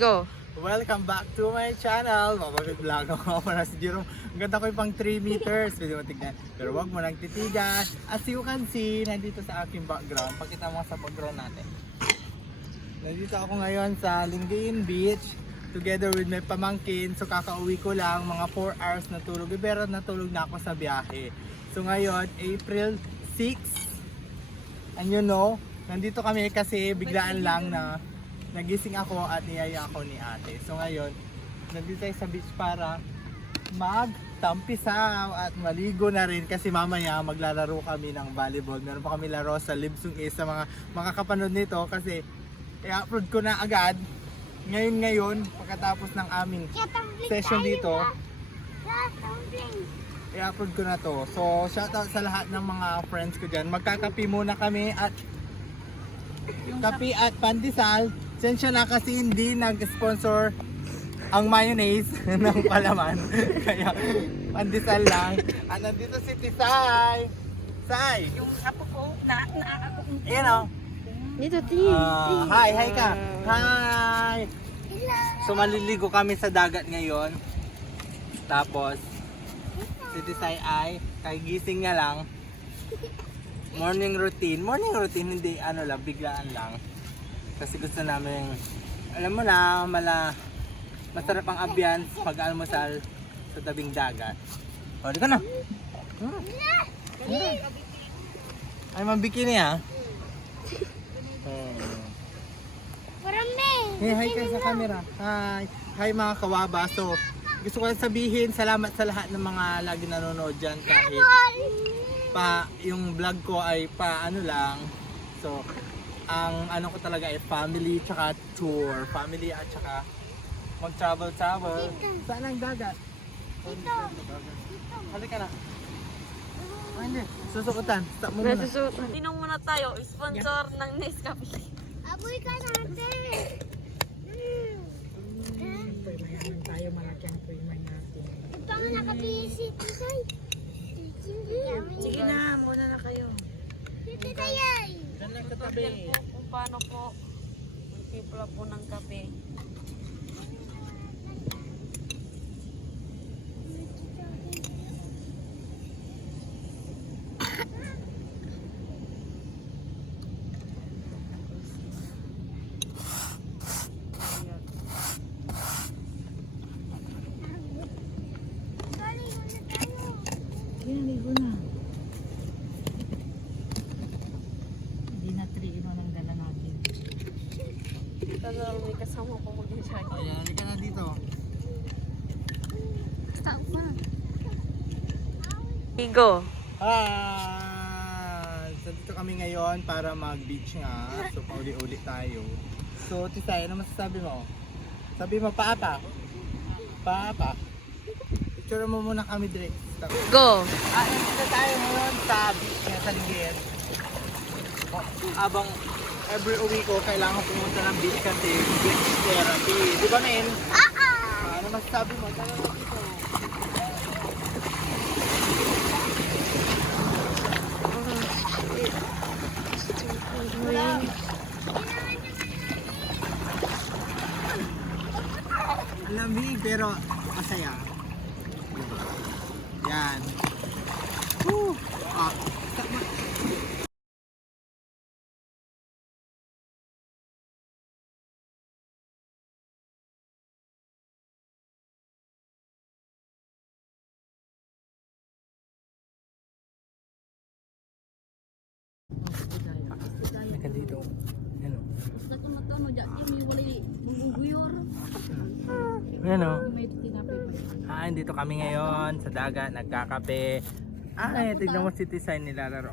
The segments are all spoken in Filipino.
Go. Welcome back to my channel. Mapapit-vlog ako para si Jerome. Ang ganda ko yung pang 3 meters. Pwede mo tignan. Pero wag mo nang titigan. As you can see, nandito sa aking background. Pakita mo sa background natin. Nandito ako ngayon sa Lingayen Beach. Together with my pamangkin. So kakauwi ko lang. Mga 4 hours na tulog. Pero natulog na ako sa biyahe. So ngayon, April 6. And you know, nandito kami kasi biglaan lang na nagising ako at niyaya ako ni ate. So ngayon, nandito tayo sa beach para magtampisaw at maligo na rin kasi mamaya maglalaro kami ng volleyball. Meron pa kami laro sa Libsung A sa mga makakapanood nito kasi i-upload ko na agad ngayon pagkatapos ng aming session dito. I-upload ko na to. So shoutout sa lahat ng mga friends ko dyan. Magkakapi muna kami at kape at pandesal. Sensya na kasi hindi nag-sponsor ang mayonnaise ng palaman. Kaya pandesal lang. At nandito si Tisay. Sai! Yung apo ko, na ako. Ayan o. Dito, Ti. Hi ka. Hi! So maliligo kami sa dagat ngayon. Tapos si Tisay ay kagising niya lang. Morning routine, hindi ano lang, biglaan lang. Kasi gusto namin, alam mo na, masarap ang ambience pag-almusal sa tabing dagat. O, di ka na. Ay, mabikini ha. Hey, hi kayo sa camera. Hi. Hi mga kawaba. So, gusto ko lang sabihin, salamat sa lahat ng mga lagi nanonood dyan kahit yung vlog ko ay ano lang. So, ang ano ko talaga ay family tsaka tour. Family at tsaka mag-travel. Saan ang dagat? Dito. Halika na. Ay, hindi. Susukutan. Stop mo muna. Nasusuot. Tinong muna tayo, sponsor ng Nescafe. Aboy ka natin! Poy, mayaman tayo, malaki ang poy natin. Ito ang nakapisit. Sige na, muna na kayo. Dito tayo! Diyan lang katabi. Po, kung paano po magpipla po ng kape. Ginaligo na. Hindi na 3-in-1 ang dala natin. Talagang may kasama po mag-enjoy. Ayan, halika na dito. Stop na! Go. Hi! So dito kami ngayon para mag-beach nga. So pauli-uli tayo. So Tisay, ano masasabi mo? Sabi mo, paapa? Paapa? Picture mo muna kami direct. Go. Nandito tayo ngayon sa beach nga sa Lingayen. Abang every uwi ko, kailangan pumunta ng beach kasi beach therapy. Di ba, men? Ano masasabi mo? Tara na dito. Lamig pero masaya. Yan. Woo! Halika dito. Yan o. Basta kung natano dyan, may walay mangguguyor. Yan o. May tinapi. Dito kami ngayon sa dagat, nagkakape. Tignan mo si Tisay nilalaro.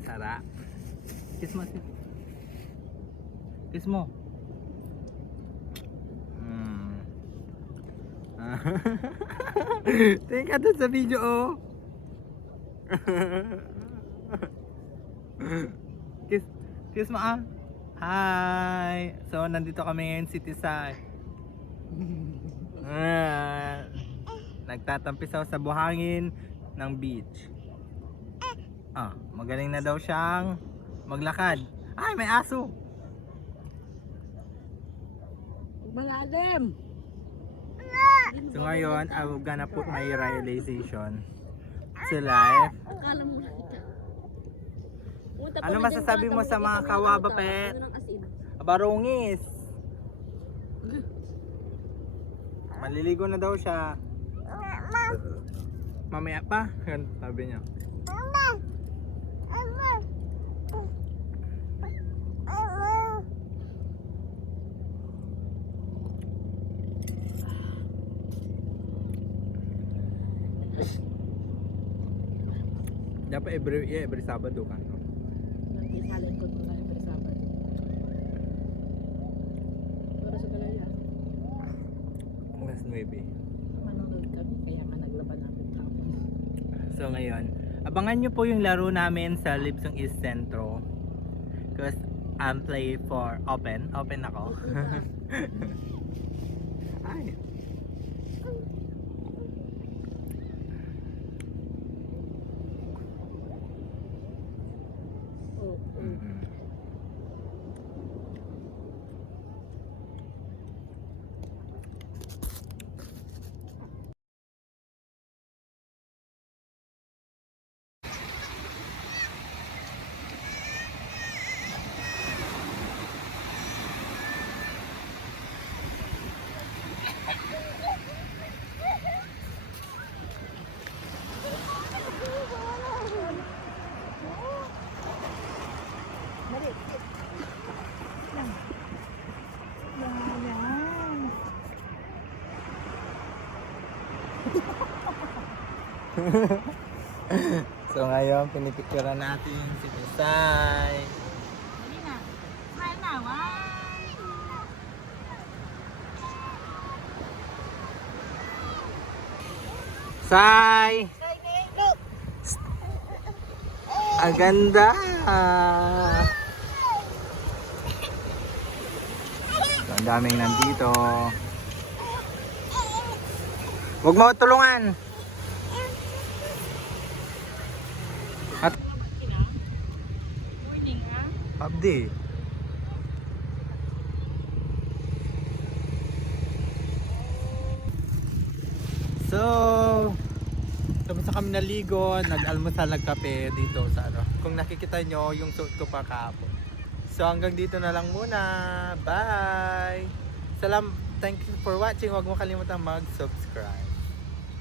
Sarap. Kiss mo si. Kiss mo. Tingin ka doon sa video oh. Kiss mo ah. Hi! So, nandito kami ngayon si Tisay. Nagtatampisaw sa buhangin ng beach. Magaling na daw siyang maglakad. Ay, may aso. Malalim. So ngayon, I'm gonna put my realization to life. Akala mo na kita. Pumunta pa Ano na masasabi dyan, mo bata, sa mga kita mo kawaba, yung pet? ano ng asin. Barungis. Maliligo na daw siya. Mamaya pa. Yan, sabi niya. Dapat every Sabado ka. No? Nagkisalan ko muna yung bersabad. Para sa galaya. Mas 9. Manonood kami, kaya nga naglaban namin tapos. So ngayon, abangan nyo po yung laro namin sa Libsong East Centro. Because I'm play for open. Open ako. Ay. Mm-mm. So ngayon, pinipicturean natin si Tisay. Dali na. Smile na. Wow. Sai! Ang ganda! So, ang daming nandito. Huwag mo tulungan! At Morning ha. Abdi. So, tapos na kami naligo, nag-almusal, nagkape dito sa ano. Kung nakikita nyo, yung suot ko pa kahapon. So hanggang dito na lang muna. Bye! Thank you for watching. Huwag mo kalimutan mag-subscribe.